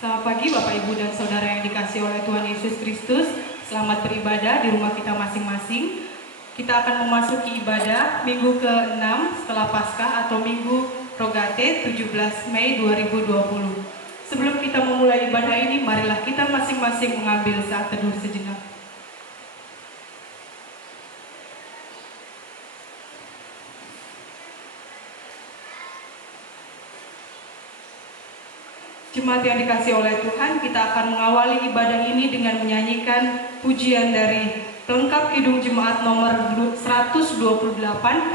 Selamat pagi Bapak, Ibu, dan Saudara yang dikasihi oleh Tuhan Yesus Kristus. Selamat beribadah di rumah kita masing-masing. Kita akan memasuki ibadah minggu ke-6 setelah Paskah atau minggu Rogate 17 Mei 2020. Sebelum kita memulai ibadah ini, marilah kita masing-masing mengambil saat teduh sejenak. Jemaat yang dikasihi oleh Tuhan, kita akan mengawali ibadah ini dengan menyanyikan pujian dari pelengkap Kidung Jemaat nomor 128.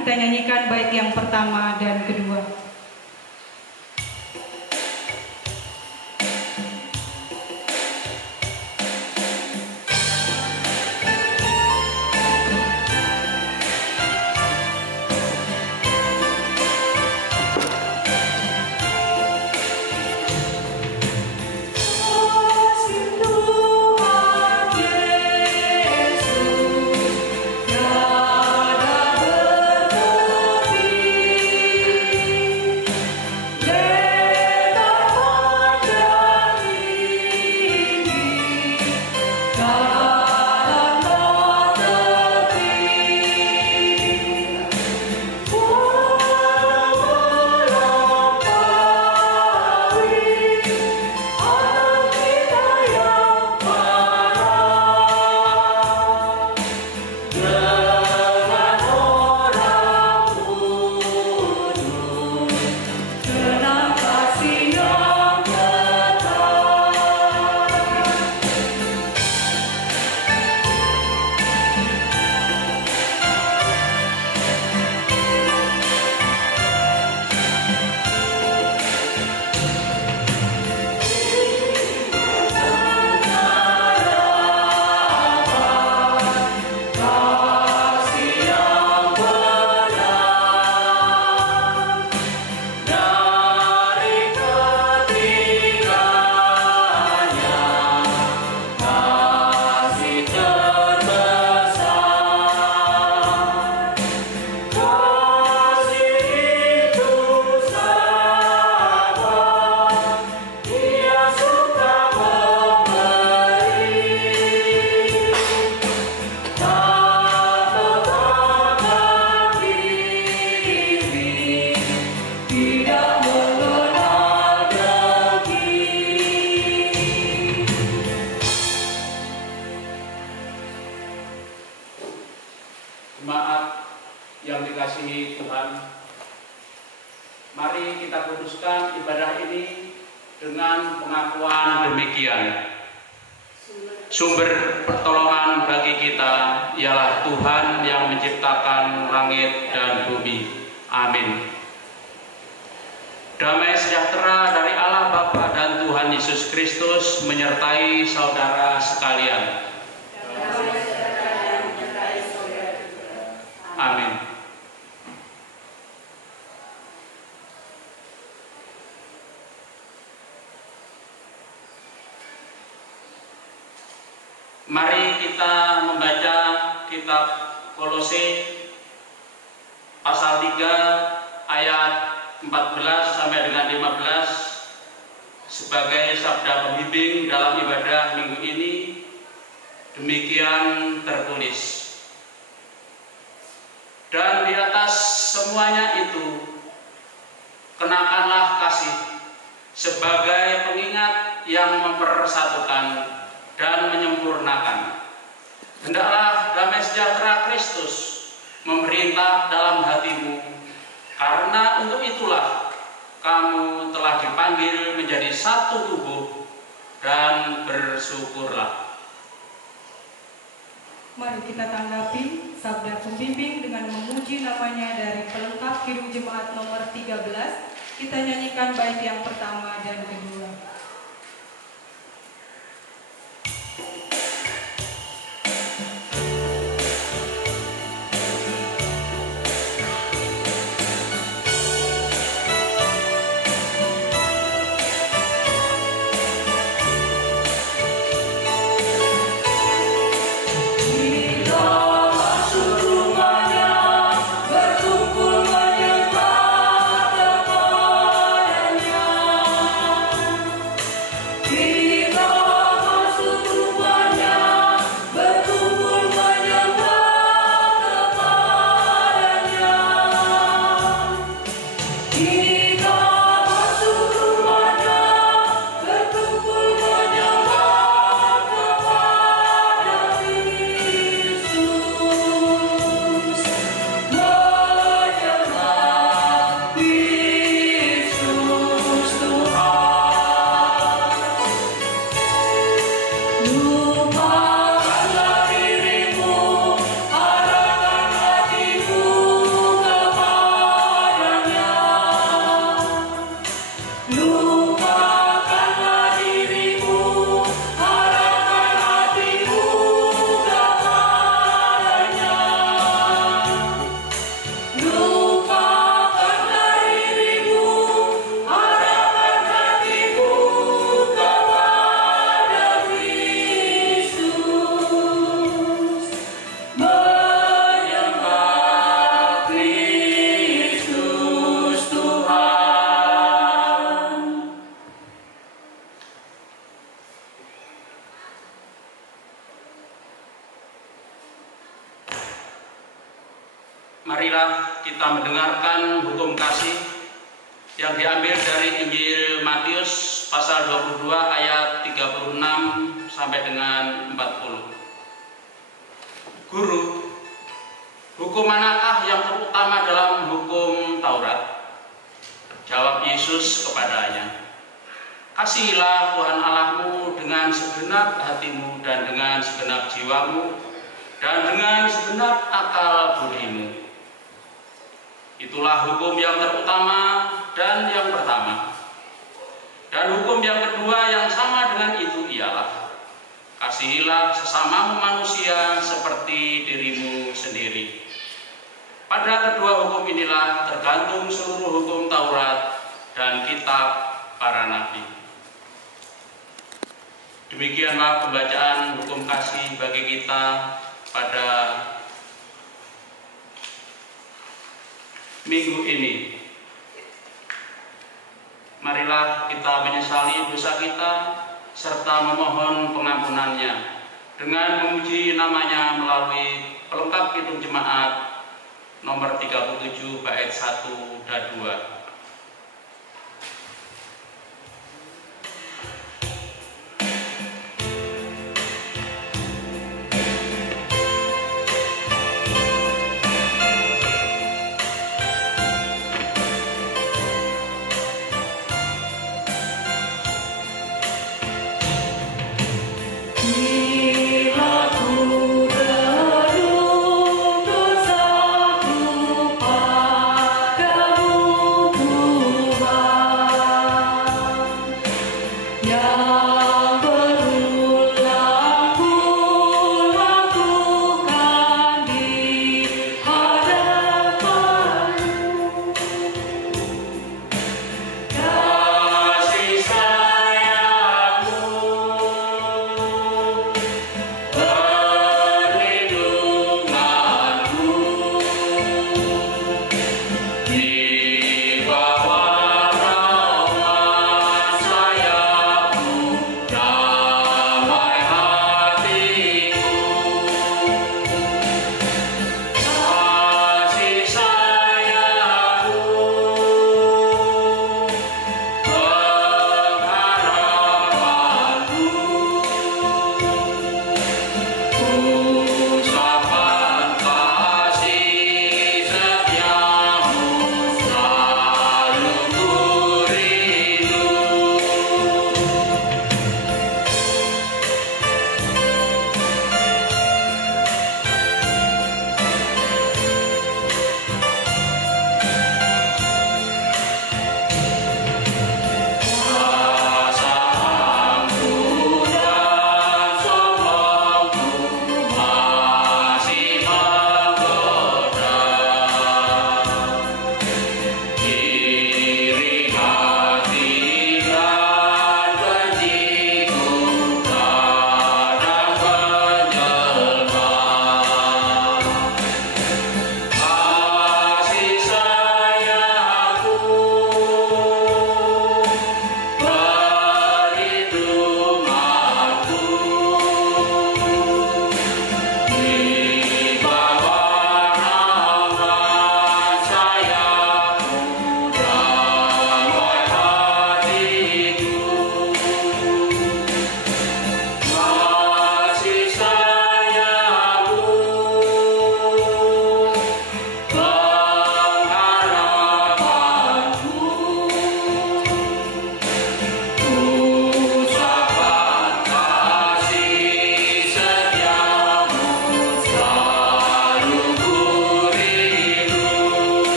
Kita nyanyikan bait yang pertama dan kedua. Sumber pertolongan bagi kita ialah Tuhan yang menciptakan langit dan bumi. Amin. Damai sejahtera dari Allah Bapa dan Tuhan Yesus Kristus menyertai saudara sekalian. Amin. Mari kita membaca kitab Kolose pasal 3 ayat 14 sampai dengan 15 sebagai sabda pembimbing dalam ibadah minggu ini. Demikian tertulis. Dan di atas semuanya itu kenakanlah kasih sebagai pengingat yang mempersatukan dan menyempurnakan. Hendaklah damai sejahtera Kristus memerintah dalam hatimu, karena untuk itulah kamu telah dipanggil menjadi satu tubuh, dan bersyukurlah. Mari kita tanggapi sabda pembimbing dengan memuji namanya dari pelengkap Kidung Jemaat nomor 13. Kita nyanyikan bait yang pertama dan kedua. kita mendengarkan hukum kasih yang diambil dari Injil Matius pasal 22 ayat 36 sampai dengan 40. Guru, hukum manakah yang terutama dalam hukum Taurat? Jawab Yesus kepadanya, kasihilah Tuhan Allahmu dengan segenap hatimu dan dengan segenap jiwamu dan dengan segenap akal budimu. Itulah hukum yang terutama dan yang pertama. Dan hukum yang kedua yang sama dengan itu ialah, kasihilah sesamamu manusia seperti dirimu sendiri. Pada kedua hukum inilah tergantung seluruh hukum Taurat dan kitab para nabi. Demikianlah pembacaan hukum kasih bagi kita pada minggu ini. Marilah kita menyesali dosa kita serta memohon pengampunannya dengan memuji namanya melalui pelengkap Kidung Jemaat nomor 37 bait 1 dan 2.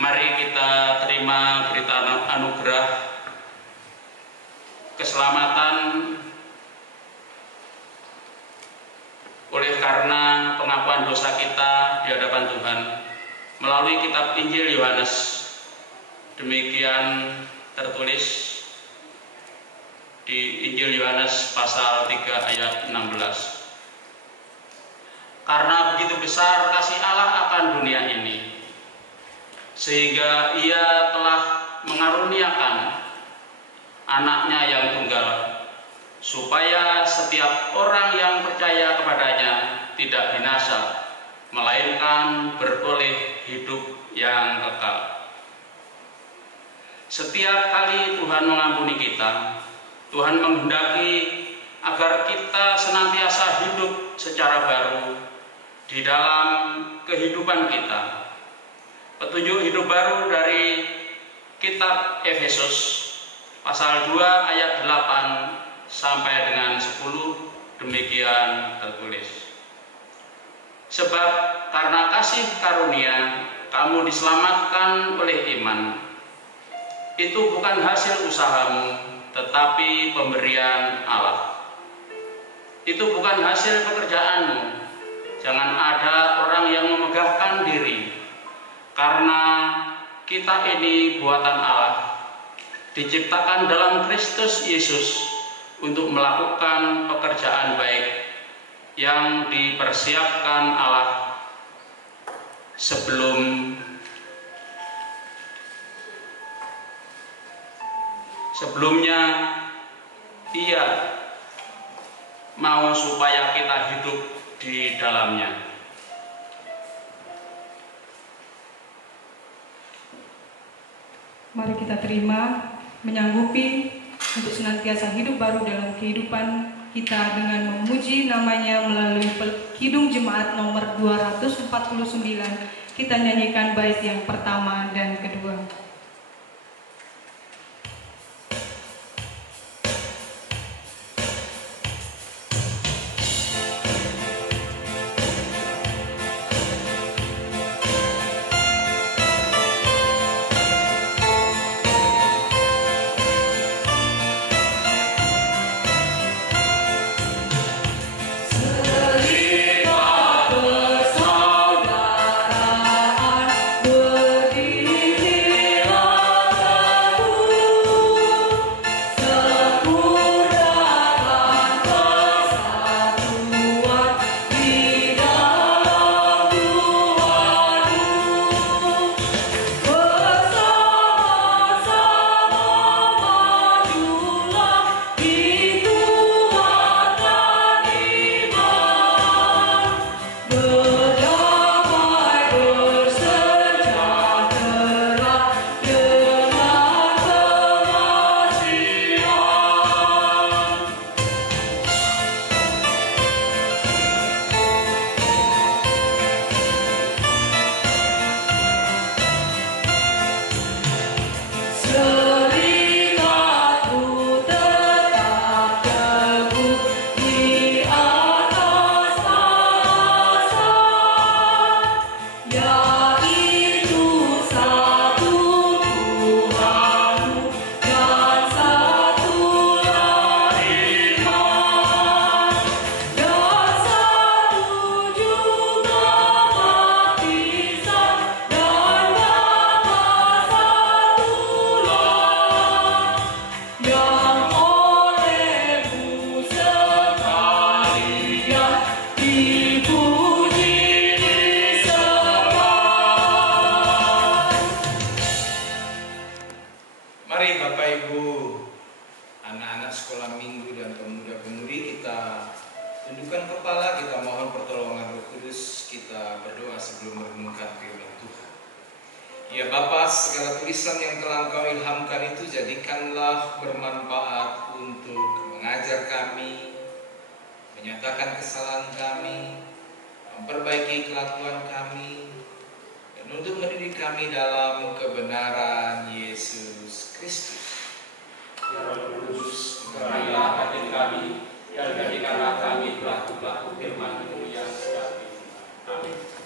Mari kita terima berita anugerah keselamatan oleh karena pengakuan dosa kita di hadapan Tuhan melalui kitab Injil Yohanes. Demikian tertulis di Injil Yohanes pasal 3 ayat 16. Karena begitu besar kasih Allah akan dunia ini, sehingga Ia telah mengaruniakan anaknya yang tunggal, supaya setiap orang yang percaya kepadanya tidak binasa, melainkan beroleh hidup yang kekal. Setiap kali Tuhan mengampuni kita, Tuhan menghendaki agar kita senantiasa hidup secara baru di dalam kehidupan kita. Petunjuk hidup baru dari kitab Efesus pasal 2 ayat 8 sampai dengan 10 demikian tertulis. Sebab karena kasih karunia kamu diselamatkan oleh iman. Itu bukan hasil usahamu, tetapi pemberian Allah. Itu bukan hasil pekerjaanmu. Jangan ada orang yang memegahkan diri, karena kita ini buatan Allah, diciptakan dalam Kristus Yesus untuk melakukan pekerjaan baik yang dipersiapkan Allah sebelumnya Ia mau supaya kita hidup di dalamnya. Mari kita terima, menyanggupi untuk senantiasa hidup baru dalam kehidupan kita dengan memuji namanya melalui Kidung Jemaat nomor 249. Kita nyanyikan bait yang pertama dan kedua. Ya Bapa, segala tulisan yang telah Engkau ilhamkan itu jadikanlah bermanfaat untuk mengajar kami, menyatakan kesalahan kami, memperbaiki kelakuan kami, dan untuk mendidik kami dalam kebenaran Yesus Kristus. Ya Roh Kudus, urapilah hati kami, dan jadikanlah kami pelaku-pelaku firman-Mu yang sejati. Amin.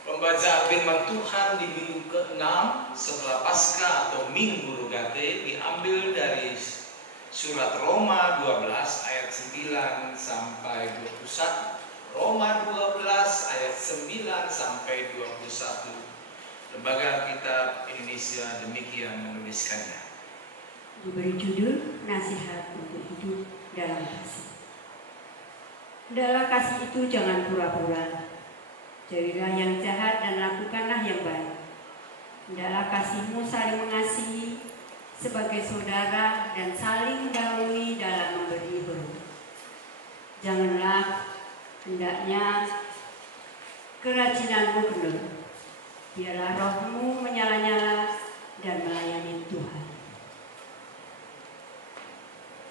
Pembacaan firman Tuhan di minggu ke-6 setelah Paskah atau Minggu Rugate diambil dari surat Roma 12 ayat 9 sampai 21. Roma 12 ayat 9 sampai 21. Lembaga Alkitab Indonesia demikian menuliskannya. Diberi judul Nasihat untuk Hidup dalam Kasih. Dalam kasih itu jangan pura-pura. Jadilah yang jahat dan lakukanlah yang baik. Hendaklah kasihmu saling mengasihi, sebagai saudara dan saling dahului dalam memberi hormat. Janganlah hendaknya kerajinanmu penuh, biarlah rohmu menyala-nyala dan melayani Tuhan.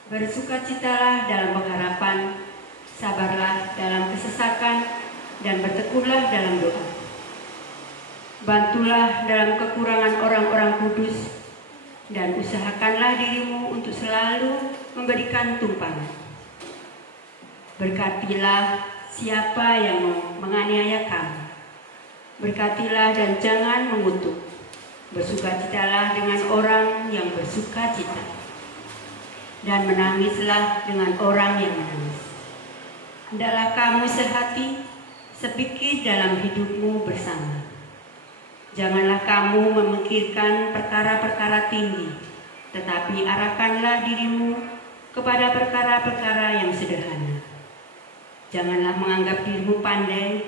Bersukacitalah dalam pengharapan, sabarlah dalam kesesakan, dan bertekunlah dalam doa. Bantulah dalam kekurangan orang-orang kudus, dan usahakanlah dirimu untuk selalu memberikan tumpangan. Berkatilah siapa yang menganiaya kamu. Berkatilah dan jangan mengutuk. Bersukacitalah dengan orang yang bersukacita, dan menangislah dengan orang yang menangis. Hendaklah kamu sehati, sepikir dalam hidupmu bersama. Janganlah kamu memikirkan perkara-perkara tinggi, tetapi arahkanlah dirimu kepada perkara-perkara yang sederhana. Janganlah menganggap dirimu pandai,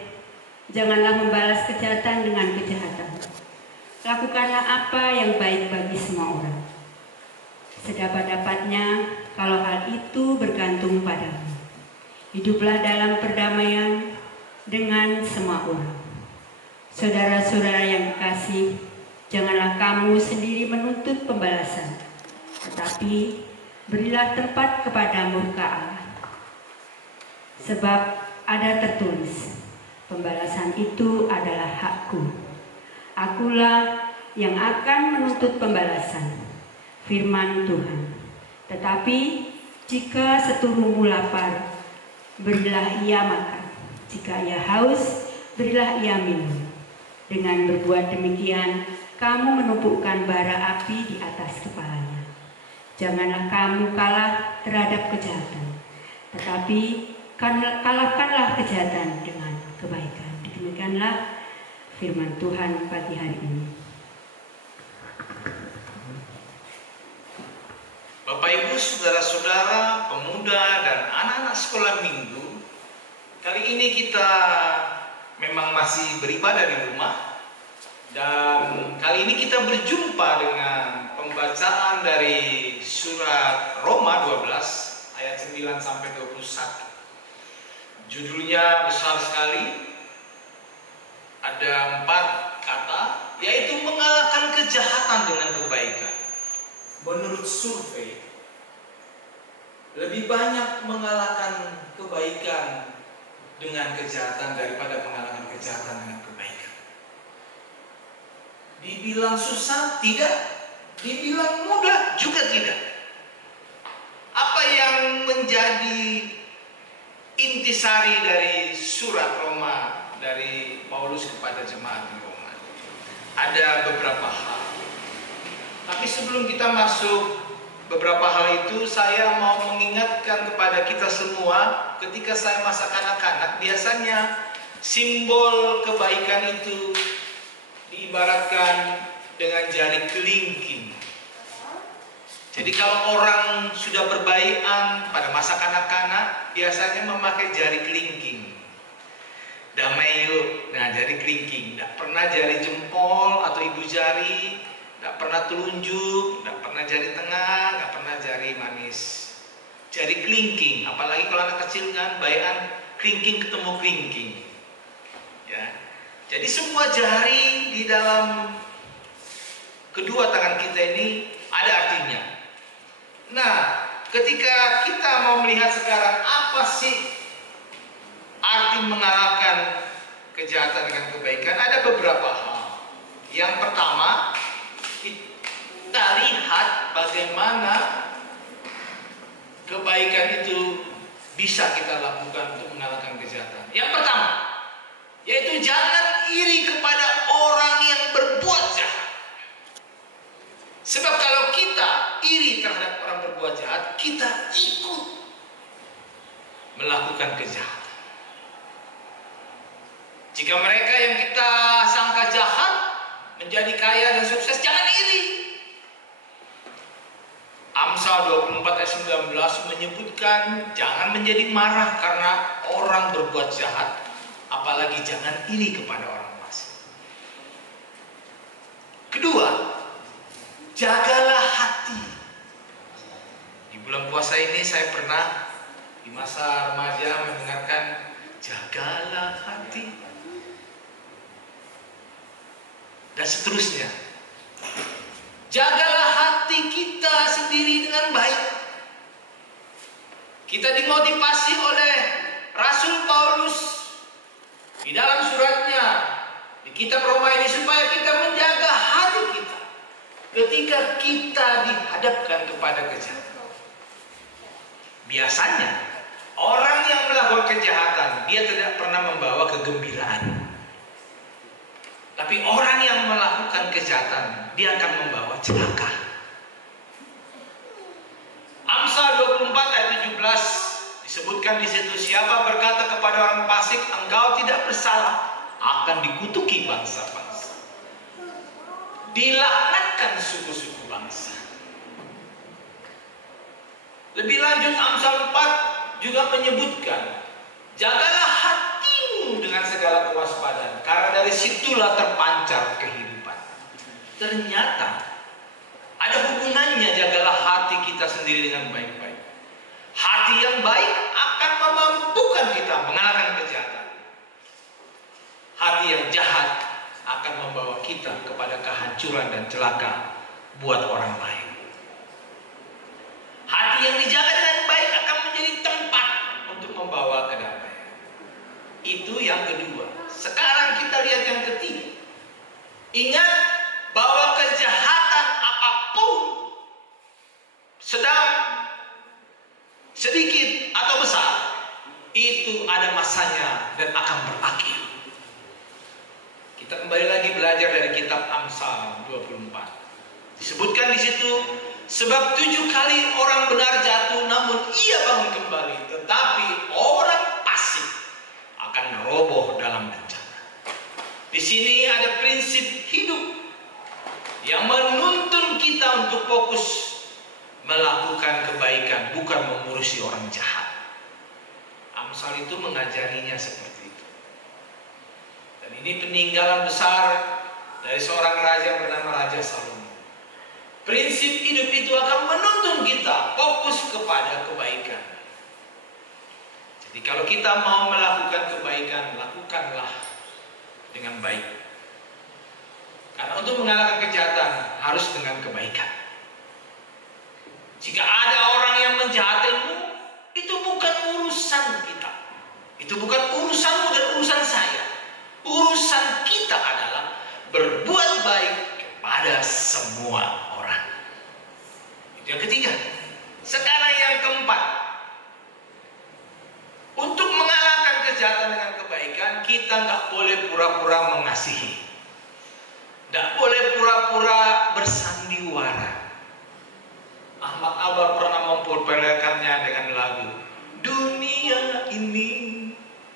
janganlah membalas kejahatan dengan kejahatan. Lakukanlah apa yang baik bagi semua orang. Sedapat-dapatnya kalau hal itu bergantung padamu. Hiduplah dalam perdamaian dengan semua orang. Saudara-saudara yang kekasih, janganlah kamu sendiri menuntut pembalasan, tetapi berilah tempat kepada murka Allah. Sebab ada tertulis, pembalasan itu adalah hakku. Akulah yang akan menuntut pembalasan, firman Tuhan. Tetapi jika seturuhmu lapar, berilah ia makan. Jika ia haus, berilah ia minum. Dengan berbuat demikian, kamu menumpukan bara api di atas kepalanya. Janganlah kamu kalah terhadap kejahatan, tetapi kalahkanlah kejahatan dengan kebaikan. Demikianlah firman Tuhan pagi hari ini. Bapak Ibu, saudara-saudara, pemuda dan anak-anak sekolah minggu, kali ini kita memang masih beribadah di rumah, dan kali ini kita berjumpa dengan pembacaan dari surat Roma 12 ayat 9 sampai 21. Judulnya besar sekali, ada 4 kata, yaitu mengalahkan kejahatan dengan kebaikan. Menurut survei, lebih banyak mengalahkan kebaikan dengan kejahatan daripada mengalahkan kejahatan dengan kebaikan. Dibilang susah? Tidak. Dibilang mudah? Juga tidak. Apa yang menjadi intisari dari surat Roma dari Paulus kepada jemaat di Roma? Ada beberapa hal. Tapi sebelum kita masuk beberapa hal itu, saya mau mengingatkan kepada kita semua, ketika saya masa kanak-kanak, biasanya simbol kebaikan itu diibaratkan dengan jari kelingking. Jadi kalau orang sudah berbaikan pada masa kanak-kanak, biasanya memakai jari kelingking. Damai yuk, nah jari kelingking. Tidak pernah jari jempol atau ibu jari, tidak pernah telunjuk, tidak pernah jari tengah, tidak pernah jari manis. Jari kelingking, apalagi kalau anak kecil kan, baikan kelingking ketemu kelingking. Ya. Jadi semua jari di dalam kedua tangan kita ini ada artinya. Nah, ketika kita mau melihat sekarang apa sih arti mengalahkan kejahatan dengan kebaikan, ada beberapa hal. Yang pertama, kita lihat bagaimana kebaikan itu bisa kita lakukan untuk mengalahkan kejahatan. Yang pertama, yaitu jangan iri kepada orang yang berbuat jahat. Sebab kalau kita iri terhadap orang berbuat jahat, kita ikut melakukan kejahatan. Jika mereka yang kita sangka jahat menjadi kaya dan sukses, jangan iri. Amsal 24 ayat 19 menyebutkan jangan menjadi marah karena orang berbuat jahat, apalagi jangan iri kepada orang fasik. Kedua, Jagalah hati. Di bulan puasa ini saya pernah di masa remaja mendengarkan jagalah hati dan seterusnya. Jagalah hati kita sendiri dengan baik. Kita dimotivasi oleh Rasul Paulus di dalam suratnya di kitab Roma ini supaya kita menjaga hati kita ketika kita dihadapkan kepada kejahatan. Biasanya orang yang melakukan kejahatan dia tidak pernah membawa kegembiraan. Tapi orang yang melakukan kejahatan dia akan membawa celaka. Amsal 24 ayat 17 disebutkan di situ, siapa berkata kepada orang fasik engkau tidak bersalah akan dikutuki bangsa-bangsa, dilaknatkan suku-suku bangsa. Lebih lanjut Amsal 4 juga menyebutkan jagalah hatimu dengan segala kewaspadaan karena dari situlah terpancar kehidupan. Ternyata ada hubungannya jagalah hati kita sendiri dengan baik-baik. Hati yang baik akan memampukan kita mengalahkan kejahatan. Hati yang jahat akan membawa kita kepada kehancuran dan celaka buat orang lain. Hati yang dijaga dengan baik akan menjadi tempat untuk membawa kedamaian. Itu yang kedua. Sekarang kita lihat yang ketiga. Ingat bahwa kejahatan apapun, sedang, sedikit atau besar, itu ada masanya dan akan berakhir. Kita kembali lagi belajar dari kitab Amsal 24. Disebutkan di situ, sebab 7 kali orang benar jatuh namun ia bangun kembali, tetapi orang fasik akan roboh dalam bencana. Di sini ada prinsip hidup yang menuntun kita untuk fokus melakukan kebaikan, bukan mengurusi orang jahat. Amsal itu mengajarinya seperti itu. Dan ini peninggalan besar dari seorang raja bernama Raja Salomo. Prinsip hidup itu akan menuntun kita fokus kepada kebaikan. Jadi kalau kita mau melakukan kebaikan, lakukanlah dengan baik. Karena untuk mengalahkan kejahatan harus dengan kebaikan. Jika ada orang yang menjahatimu, itu bukan urusan kita. Itu bukan urusanmu dan urusan saya. Urusan kita adalah berbuat baik kepada semua orang. Itu yang ketiga. Sekarang yang keempat. Untuk mengalahkan kejahatan dengan kebaikan, kita nggak boleh pura-pura mengasihi. Tidak boleh pura-pura bersandiwara. Ahmad Albar pernah mempopulerkannya dengan lagu Dunia ini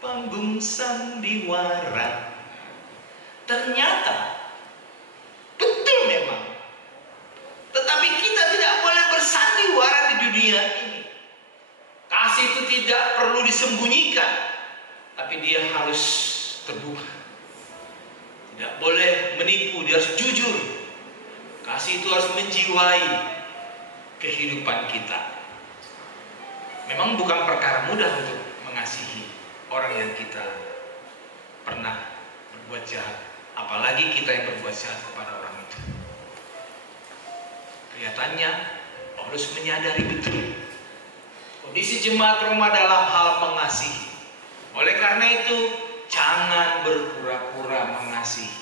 panggung sandiwara. Ternyata betul memang. Tetapi kita tidak boleh bersandiwara di dunia ini. Kasih itu tidak perlu disembunyikan, tapi dia harus terbuka. Tidak boleh menipu, dia harus jujur. Kasih itu harus menjiwai kehidupan kita. Memang bukan perkara mudah untuk mengasihi orang yang kita pernah berbuat jahat, apalagi kita yang berbuat jahat kepada orang itu. Kelihatannya Paulus menyadari betul kondisi jemaat Roma dalam hal mengasihi. Oleh karena itu, jangan berpura-pura mengasihi,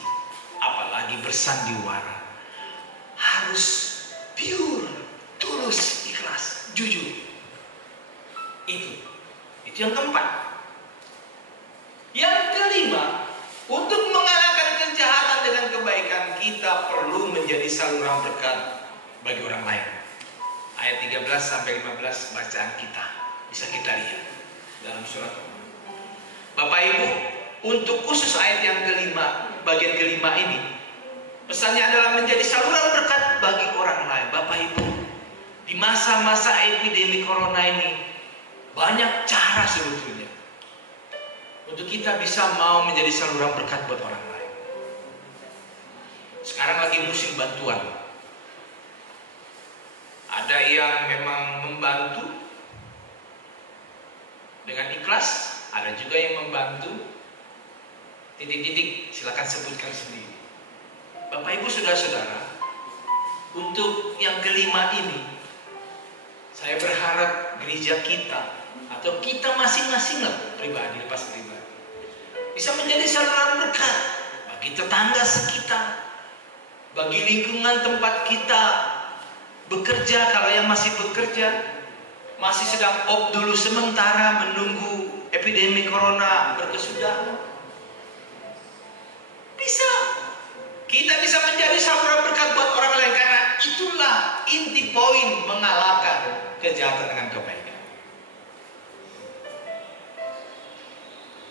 apalagi bersandiwara. Harus pure, tulus, ikhlas, jujur. Itu yang keempat. Yang kelima, untuk mengalahkan kejahatan dengan kebaikan, kita perlu menjadi saluran berkat bagi orang lain. Ayat 13 sampai 15 bacaan kita bisa kita lihat dalam surat Bapak Ibu, untuk khusus ayat yang kelima, bagian kelima ini, pesannya adalah menjadi saluran berkat bagi orang lain. Bapak Ibu, di masa-masa epidemi corona ini, banyak cara sebetulnya untuk kita bisa mau menjadi saluran berkat buat orang lain. Sekarang lagi musim bantuan. Ada yang memang membantu dengan ikhlas, ada juga yang membantu titik-titik, silakan sebutkan sendiri. Bapak Ibu Saudara-saudara, untuk yang kelima ini, saya berharap gereja kita atau kita masing-masing lah pribadi, lepas pribadi, bisa menjadi saluran berkat bagi tetangga sekitar, bagi lingkungan tempat kita bekerja. Kalau yang masih bekerja, masih sedang off dulu sementara menunggu epidemi corona berkesudahan, kita bisa menjadi saluran berkat buat orang lain, karena itulah inti poin mengalahkan kejahatan dengan kebaikan.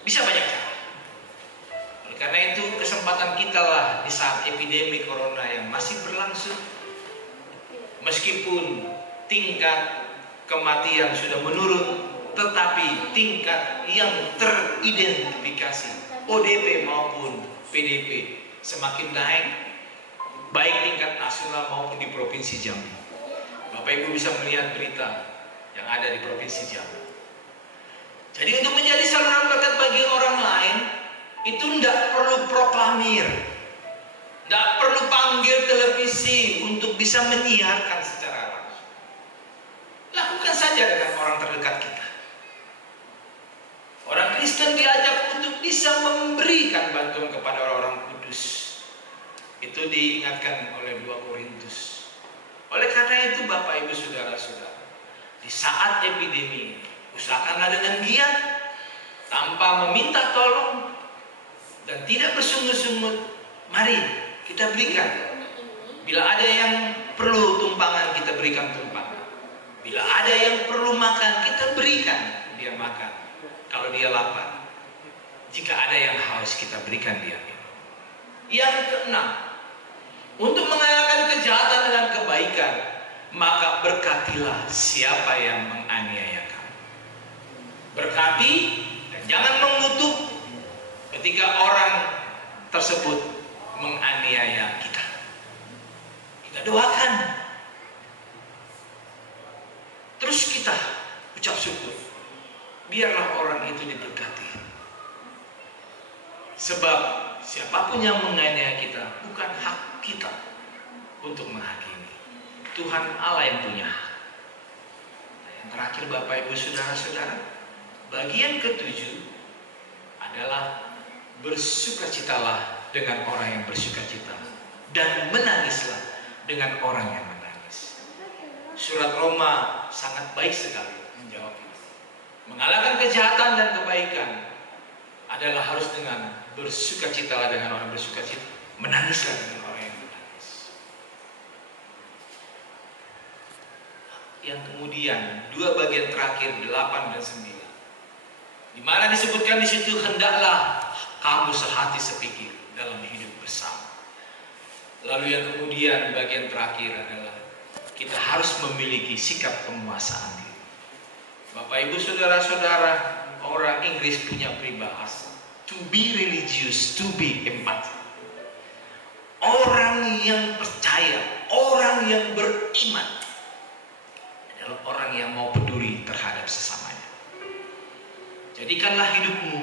Bisa banyak cara. Oleh karena itu kesempatan kita lah di saat epidemi corona yang masih berlangsung, meskipun tingkat kematian sudah menurun, tetapi tingkat yang teridentifikasi ODP maupun PDP semakin naik, baik tingkat nasional maupun di Provinsi Jambi. Bapak Ibu bisa melihat berita yang ada di Provinsi Jambi. Jadi untuk menjadi saluran berkat bagi orang lain, itu tidak perlu proklamir, tidak perlu panggil televisi untuk bisa menyiarkan secara langsung. Lakukan saja dengan orang terdekat kita. Orang Kristen diajak untuk bisa memberikan bantuan kepada orang-orang kudus. Itu diingatkan oleh 2 Korintus. Oleh karena itu Bapak Ibu Saudara-saudara, di saat epidemi ini, usahakanlah dengan giat, tanpa meminta tolong dan tidak bersungut-sungut. Mari kita berikan. Bila ada yang perlu tumpangan, kita berikan tumpangan. Bila ada yang perlu makan, kita berikan dia makan. Kalau dia lapar, jika ada yang haus, kita berikan dia minum. Yang keenam, untuk mengalahkan kejahatan dengan kebaikan, maka berkatilah siapa yang menganiaya kamu. Berkati dan jangan mengutuk ketika orang tersebut menganiaya kita. Kita doakan, terus kita ucap syukur. Biarlah orang itu diberkati. Sebab siapapun yang menganiaya kita, bukan hak kita untuk menghakimi. Tuhan Allah yang punya hak. Nah, yang terakhir Bapak Ibu Saudara-saudara, bagian ke-7 adalah bersukacitalah dengan orang yang bersukacita, dan menangislah dengan orang yang menangis. Surat Roma sangat baik sekali menjawab ini. Mengalahkan kejahatan dan kebaikan adalah harus dengan bersukacitalah dengan orang bersukacita, menangislah dengan orang yang menangis. Yang kemudian 2 bagian terakhir 8 dan 9, di mana disebutkan di situ, hendaklah kamu sehati sepikir dalam hidup bersama. Lalu yang kemudian bagian terakhir adalah kita harus memiliki sikap penguasaan diri. Bapak Ibu Saudara-saudara, orang Inggris punya peribahasa, to be religious, to be empathic. Orang yang percaya, orang yang beriman adalah orang yang mau peduli terhadap sesamanya. Jadikanlah hidupmu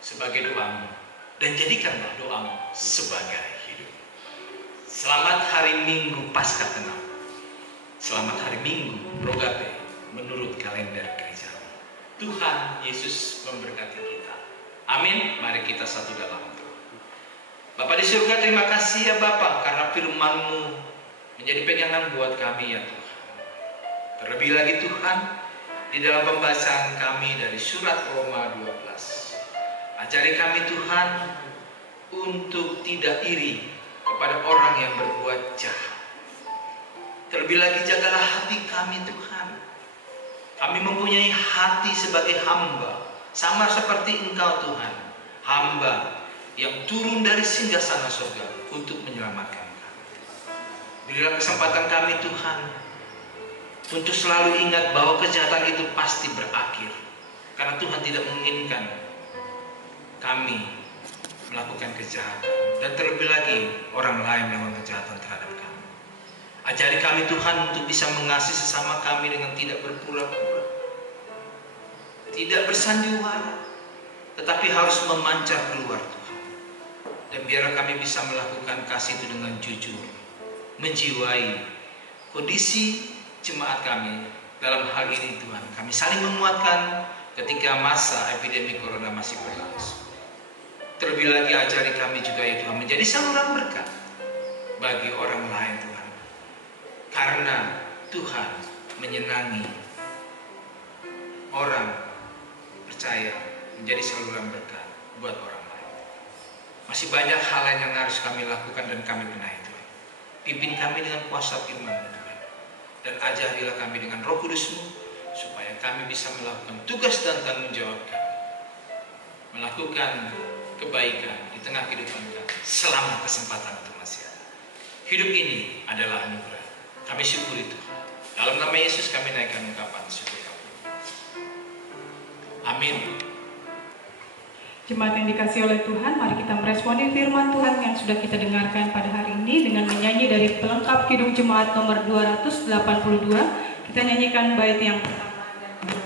sebagai doamu, dan jadikanlah doamu sebagai hidup. Selamat hari Minggu Paskah ke-6. Selamat hari Minggu Rogate menurut kalender gereja. Tuhan Yesus memberkati kita. Amin. Mari kita satu dalam doa. Bapa di surga, terima kasih ya Bapa, karena firman-Mu menjadi pegangan buat kami ya Tuhan. Terlebih lagi Tuhan, di dalam pembahasan kami dari surat Roma 12. Ajari kami Tuhan untuk tidak iri kepada orang yang berbuat jahat. Terlebih lagi jagalah hati kami Tuhan. Kami mempunyai hati sebagai hamba, sama seperti Engkau Tuhan, hamba yang turun dari singgasana surga untuk menyelamatkan kami. Berilah kesempatan kami Tuhan untuk selalu ingat bahwa kejahatan itu pasti berakhir, karena Tuhan tidak menginginkan kami melakukan kejahatan, dan terlebih lagi orang lain yang melakukan kejahatan terhadap kami. Ajari kami Tuhan untuk bisa mengasihi sesama kami dengan tidak berpura-pura, tidak bersandiwara, tetapi harus memancar keluar Tuhan. Dan biar kami bisa melakukan kasih itu dengan jujur, menjiwai kondisi jemaat kami dalam hal ini Tuhan. Kami saling menguatkan ketika masa epidemi corona masih berlangsung. Terlebih lagi ajari kami juga ya Tuhan menjadi saluran berkat bagi orang lain Tuhan. Karena Tuhan menyenangi orang percaya menjadi saluran berkat buat orang lain. Masih banyak hal lain yang harus kami lakukan dan kami benahi Tuhan. Pimpin kami dengan kuasa firman Tuhan. Dan ajarilah kami dengan Roh Kudus-Mu supaya kami bisa melakukan tugas dan tanggung jawab kami. Melakukan kebaikan di tengah kehidupan kami selama kesempatan itu masih ada. Hidup ini adalah anugerah. Kami syukuri Tuhan. Dalam nama Yesus kami naikkan ungkapan syukur kami. Amin. Jemaat yang dikasihi oleh Tuhan, mari kita meresponi firman Tuhan yang sudah kita dengarkan pada hari ini dengan menyanyi dari pelengkap Kidung Jemaat nomor 282. Kita nyanyikan bait yang pertama dan kedua.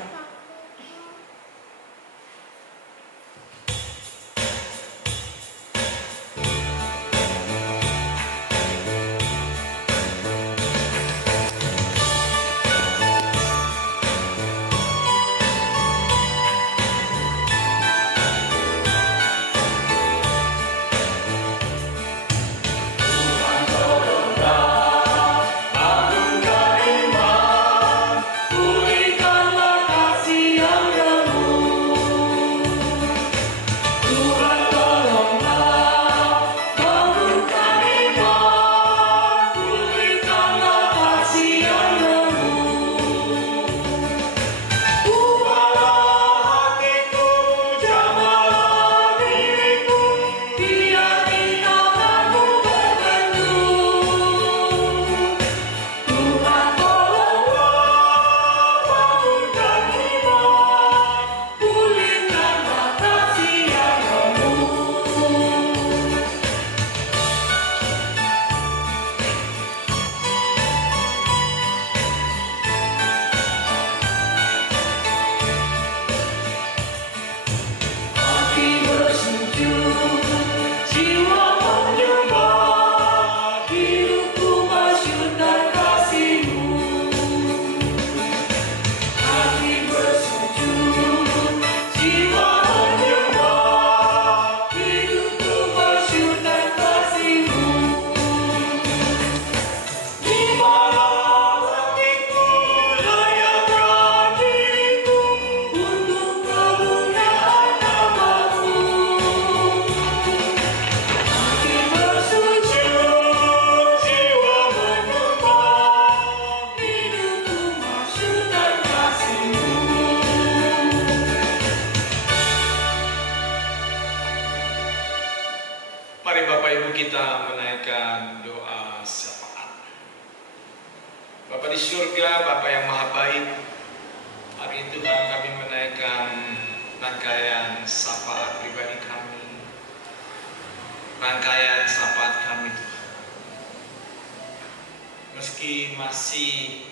Meski masih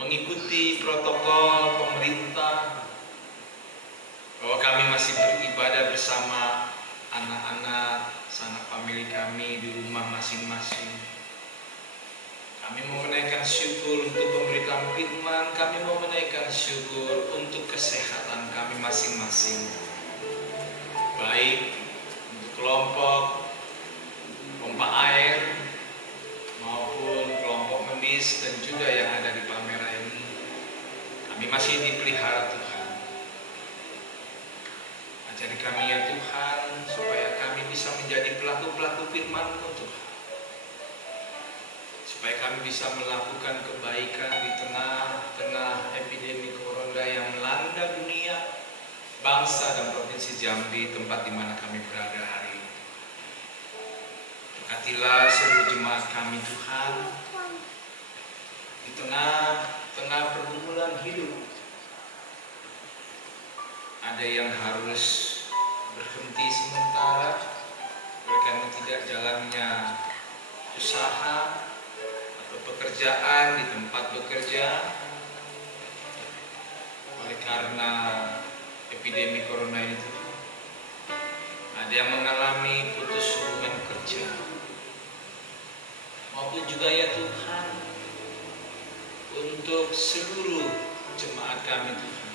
mengikuti protokol pemerintah, bahwa kami masih beribadah bersama anak-anak, sanak famili kami di rumah masing-masing. Kami mau menaikkan syukur untuk pemberitaan firman, kami mau menaikkan syukur untuk kesehatan kami masing-masing. Baik untuk kelompok pompa air maupun kelompok medis dan juga yang ada di Palmera ini, kami masih dipelihara Tuhan. Ajari kami ya Tuhan, supaya kami bisa menjadi pelaku-pelaku firman-Mu Tuhan, supaya kami bisa melakukan kebaikan di tengah-tengah epidemi corona yang melanda dunia, bangsa dan provinsi Jambi, tempat di mana kami berada hari ini. Berkatilah seluruh jemaat kami Tuhan, di tengah-tengah pergumulan hidup. Ada yang harus berhenti sementara karena tidak jalannya usaha atau pekerjaan di tempat bekerja oleh karena epidemi corona ini Tuhan. Ada yang mengalami putus hubungan kerja, maupun juga ya Tuhan, untuk seluruh jemaat kami Tuhan,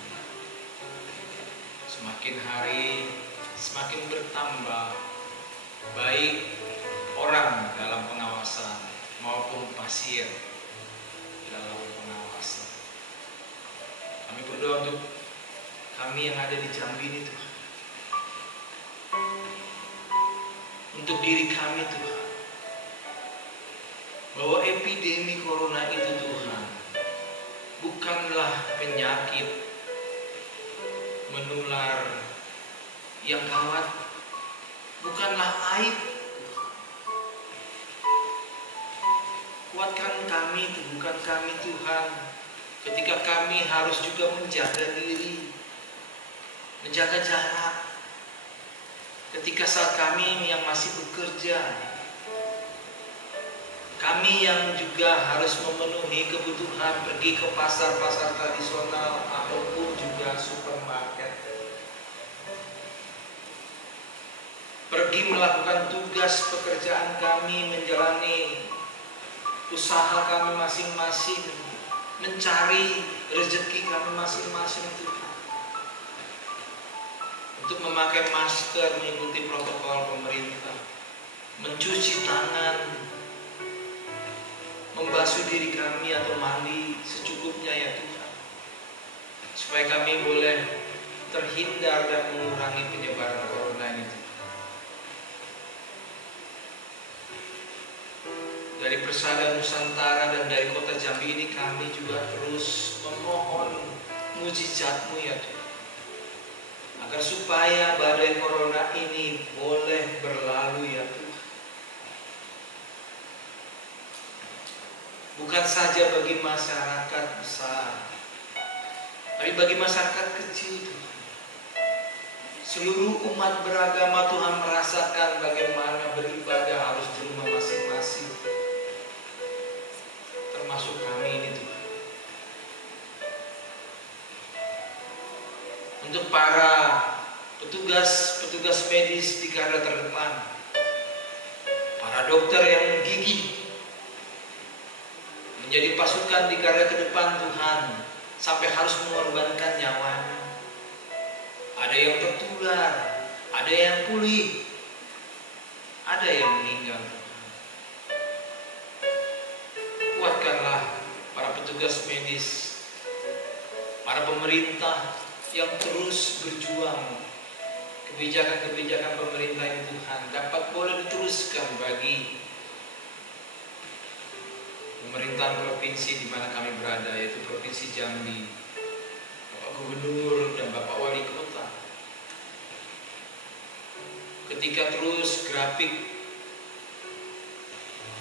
semakin hari semakin bertambah, baik orang dalam pengawasan maupun pasien dalam pengawasan. Kami berdoa untuk kami yang ada di Jambi ini Tuhan, untuk diri kami Tuhan, bahwa epidemi corona itu Tuhan bukanlah penyakit menular yang gawat, bukanlah aib. Kuatkan kami, teguhkan kami Tuhan, ketika kami harus juga menjaga diri, menjaga jarak, ketika saat kami yang masih bekerja, kami yang juga harus memenuhi kebutuhan, pergi ke pasar-pasar tradisional ataupun juga supermarket, pergi melakukan tugas pekerjaan kami, menjalani usaha kami masing-masing, mencari rezeki kami masing-masing Tuhan, untuk memakai masker, mengikuti protokol pemerintah, mencuci tangan, membasuh diri kami atau mandi secukupnya ya Tuhan, supaya kami boleh terhindar dan mengurangi penyebaran corona ini Tuhan. Dari Persada Nusantara dan dari kota Jambi ini kami juga terus memohon mujizat-Mu ya Tuhan, agar supaya badai corona ini boleh berlalu ya Tuhan. Bukan saja bagi masyarakat besar, tapi bagi masyarakat kecil Tuhan. Seluruh umat beragama Tuhan merasakan bagaimana beribadah harus di rumah masing-masing, termasuk kami ini Tuhan. Untuk para petugas medis di garda terdepan, para dokter yang gigih menjadi pasukan di garda ke depan Tuhan, sampai harus mengorbankan nyawanya. Ada yang tertular, ada yang pulih, ada yang meninggal Tuhan. Kuatkanlah para petugas medis, para pemerintah yang terus berjuang, kebijakan-kebijakan pemerintah ini Tuhan dapat boleh diteruskan bagi pemerintahan provinsi di mana kami berada, yaitu Provinsi Jambi, Bapak Gubernur dan Bapak Wali Kota. Ketika terus grafik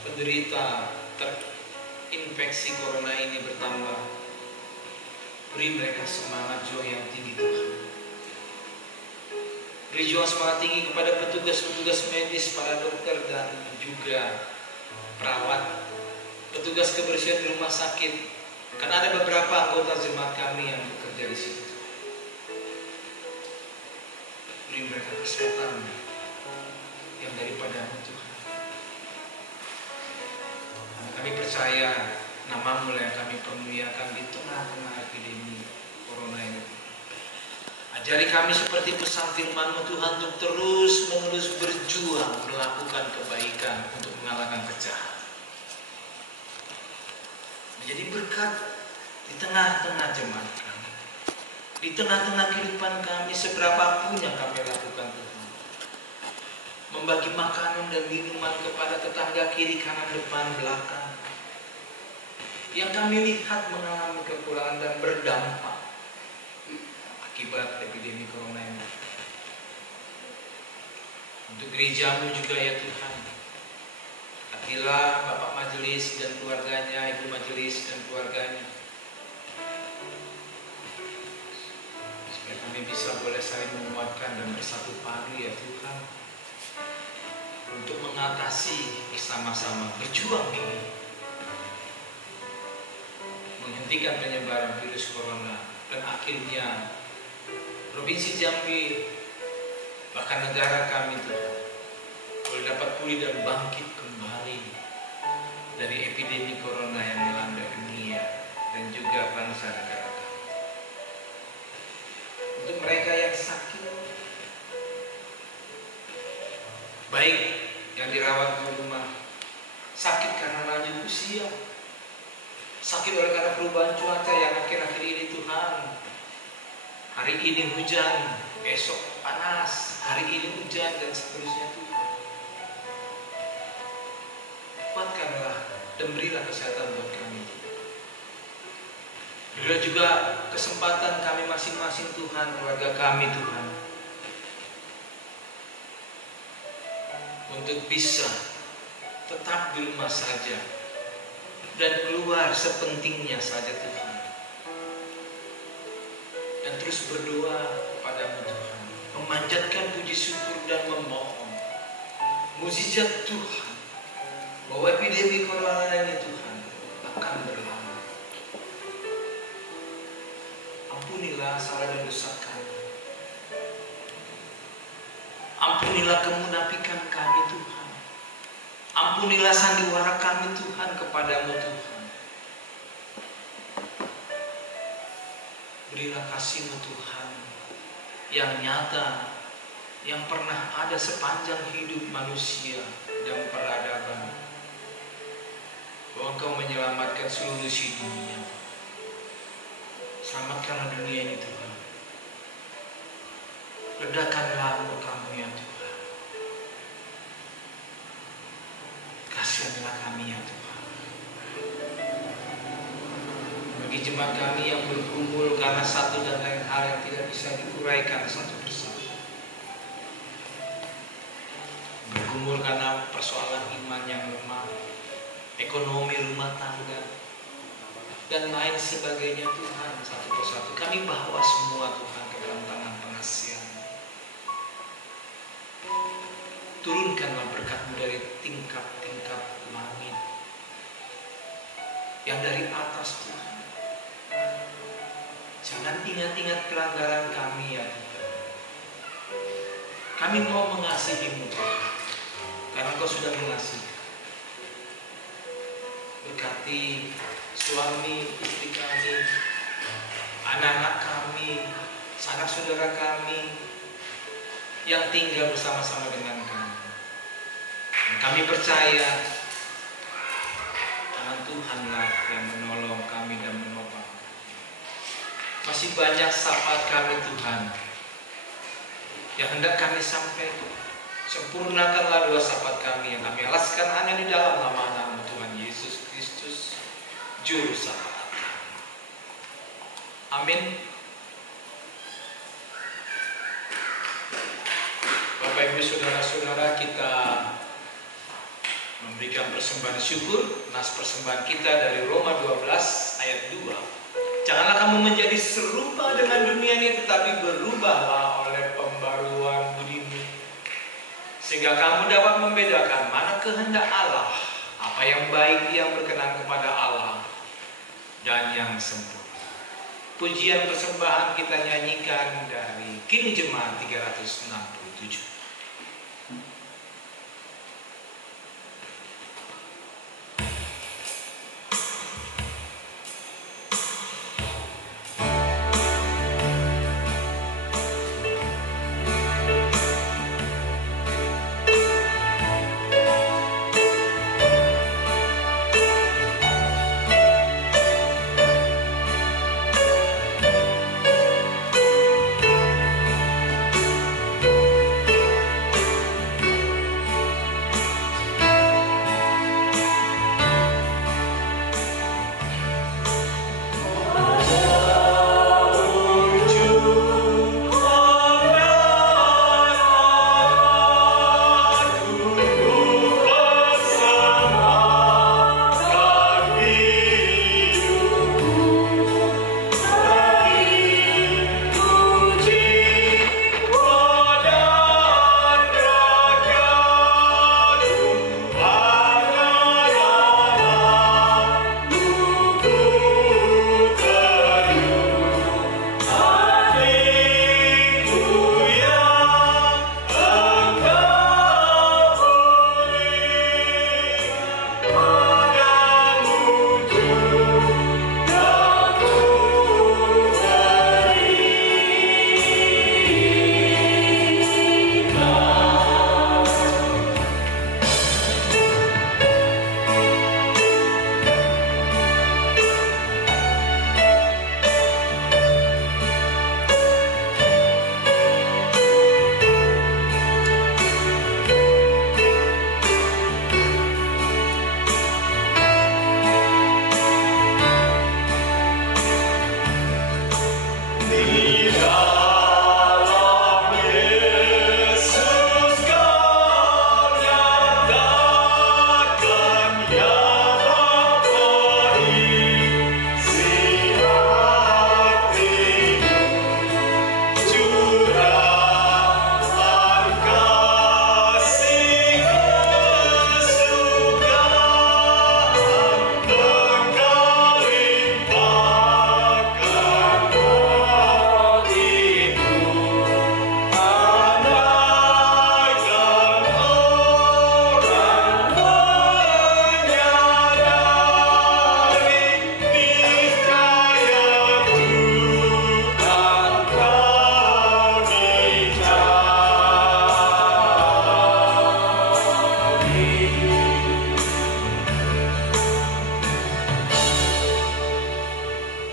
penderita terinfeksi corona ini bertambah, beri mereka semangat juang yang tinggi Tuhan. Beri juang semangat tinggi kepada petugas-petugas medis, para dokter dan juga perawat, petugas kebersihan di rumah sakit, karena ada beberapa anggota jemaat kami yang bekerja di situ. Beri mereka kesehatan yang daripada Tuhan. Karena kami percaya nama-Mu yang kami permuliakan di tengah-tengah epidemi corona ini. Ajari kami seperti pesan firman-Mu Tuhan, untuk terus-menerus berjuang melakukan kebaikan untuk mengalahkan kejahatan. Menjadi berkat di tengah-tengah jemaat kami, di tengah-tengah kehidupan kami, seberapapun yang kami lakukan Tuhan. Membagi makanan dan minuman kepada tetangga kiri, kanan, depan, belakang, yang kami lihat mengalami kekurangan dan berdampak akibat epidemi corona ini. Untuk gereja-Mu juga ya Tuhan, Katilah Bapak Majelis dan keluarganya, Ibu Majelis dan keluarganya, supaya kami bisa boleh saling menguatkan dan bersatu padu ya Tuhan. untuk mengatasi bersama-sama, berjuang ini, menghentikan penyebaran virus corona, dan akhirnya Provinsi Jambi, bahkan negara kami Tuhan, boleh dapat pulih dan bangkit kembali dari epidemi corona yang melanda dunia dan juga bangsa negara kami. Untuk mereka yang sakit, baik yang dirawat di rumah, sakit karena lanjut usia, sakit oleh karena perubahan cuaca yang akhir-akhir ini Tuhan, hari ini hujan, besok panas, hari ini hujan, dan seterusnya Tuhan. Kuatkanlah dan berilah kesehatan buat kami. Berilah juga kesempatan kami masing-masing Tuhan, keluarga kami Tuhan, untuk bisa tetap di rumah saja dan keluar sepentingnya saja Tuhan, dan terus berdoa kepadamu Tuhan, memanjatkan puji syukur dan memohon mukjizat Tuhan bahwa epidemi corona ini Tuhan akan berlalu. Ampunilah salah dan dosa kami, ampunilah kemunafikan kami Tuhan, ampunilah sandiwara kami Tuhan kepadamu Tuhan. Berilah kasih-Mu Tuhan yang nyata, yang pernah ada sepanjang hidup manusia dan peradaban, bahwa Engkau menyelamatkan seluruh isi dunia. Selamatkanlah dunia ini Tuhan. Ledakanlah murka-Mu ya Tuhan. Kasihanlah kami ya Tuhan. Bagi jemaat kami yang berkumpul karena satu dan lain hal yang tidak bisa diuraikan satu persatu, berkumpul karena persoalan iman yang lemah, ekonomi rumah tangga, dan lain sebagainya Tuhan, satu persatu kami bawa semua Tuhan ke dalam tangan pengasihan. Turunkanlah berkat-Mu dari tingkap-tingkap langit yang dari atas Tuhan. Jangan ingat-ingat pelanggaran kami ya Tuhan. Kami mau mengasihi-Mu Tuhan, karena Engkau sudah mengasihi. Berkati suami, istri kami, anak-anak kami, sanak saudara kami yang tinggal bersama-sama dengan kami. Dan kami percaya tangan Tuhanlah yang menolong kami dan menopang. Masih banyak syafaat kami Tuhan yang hendak kami sampaikan. Sempurnakanlah doa syafaat kami yang kami alaskan hanya di dalam nama Anak-Mu Tuhan Yesus Kristus, Juru syafaat kami. Amin. Bapak Ibu Saudara-saudara, kita memberikan persembahan syukur. Nas persembahan kita dari Roma 12 ayat 2. Janganlah kamu menjadi serupa dengan dunia ini, tetapi berubahlah oleh pembaruan budimu, sehingga kamu dapat membedakan mana kehendak Allah, apa yang baik, yang berkenan kepada Allah, dan yang sempurna. Pujian persembahan kita nyanyikan dari Kidung Jemaat 367.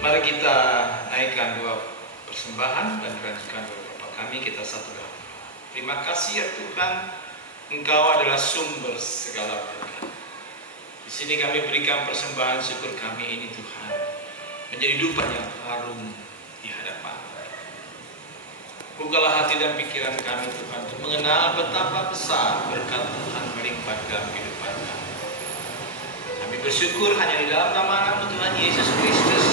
Mari kita naikkan dua persembahan dan dilanjutkan oleh Bapak kami. Kita satu doa. Terima kasih ya Tuhan, Engkau adalah sumber segala berkat. Di sini kami berikan persembahan syukur kami ini Tuhan, menjadi dupa yang harum di hadapan. Bukalah hati dan pikiran kami Tuhan untuk mengenal betapa besar berkat Tuhan melimpah dalam kehidupan kami. Kami bersyukur hanya di dalam nama anak Tuhan Yesus Kristus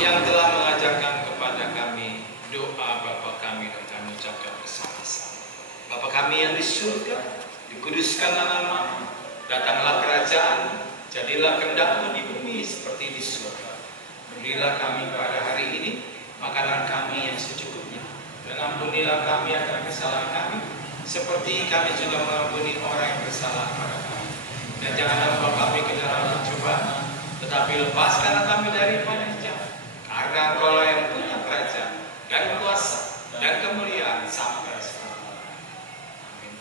yang telah mengajarkan kepada kami doa Bapa kami dan kami ucapkan bersama-sama. Bapa kami yang di surga, dikuduskanlah namamu, datanglah kerajaan, jadilah kehendak-Mu di bumi seperti di surga. Berilah kami pada hari ini makanan kami yang secukupnya, dan ampunilah kami akan kesalahan kami, seperti kami juga mengampuni orang yang bersalah kepada kami. Dan janganlah membawa kami ke dalam pencobaan, tetapi lepaskanlah kami daripada yang jahat. Karena Engkau yang punya kerajaan dan kuasa dan kemuliaan sampai selamanya. Amin.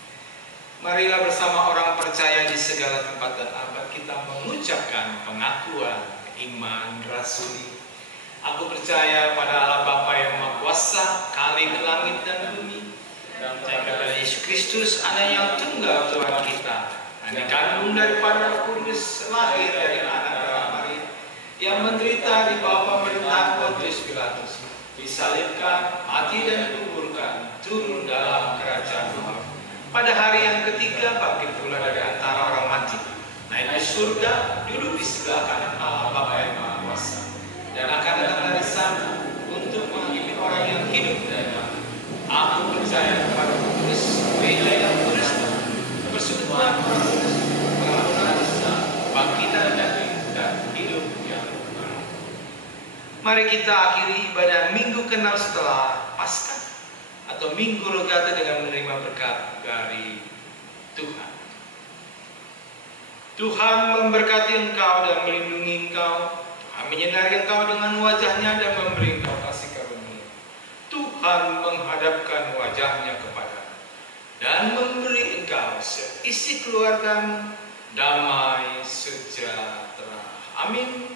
Marilah bersama orang percaya di segala tempat dan abad kita mengucapkan pengakuan iman rasuli. Aku percaya pada Allah Bapa yang Maha Kuasa, Khalik langit dan bumi, dan percaya kepada Yesus Kristus, Anak yang tunggal Tuhan kita, yang dikandung daripada Roh Kudus, lahir dari anak darah Maria, yang menderita di bawah pemerintahan Pontius Pilatus, disalibkan, mati dan dikuburkan, turun dalam kerajaan Allah. Pada hari yang ketiga bangkit pula dari antara orang mati, naik ke surga, duduk di sebelah kanan Allah Bapa yang Maha Kuasa, dan akan datang dari sana untuk menghakimi orang yang hidup dan mati. Aku percaya kepada Kudus, gereja yang kudus, persekutuan orang kudus, pengampunan dosa, bangkitan dan hidup yang baru. Mari kita akhiri ibadah minggu ke-6 setelah Paskah atau Minggu Rogate dengan menerima berkat dari Tuhan. Tuhan memberkati engkau dan melindungi engkau. Tuhan menyinari engkau dengan wajahnya dan memberi engkau kasih karunia. Tuhan menghadapkan wajahnya kepadamu dan memberi engkau seisi keluargamu damai sejahtera. Amin.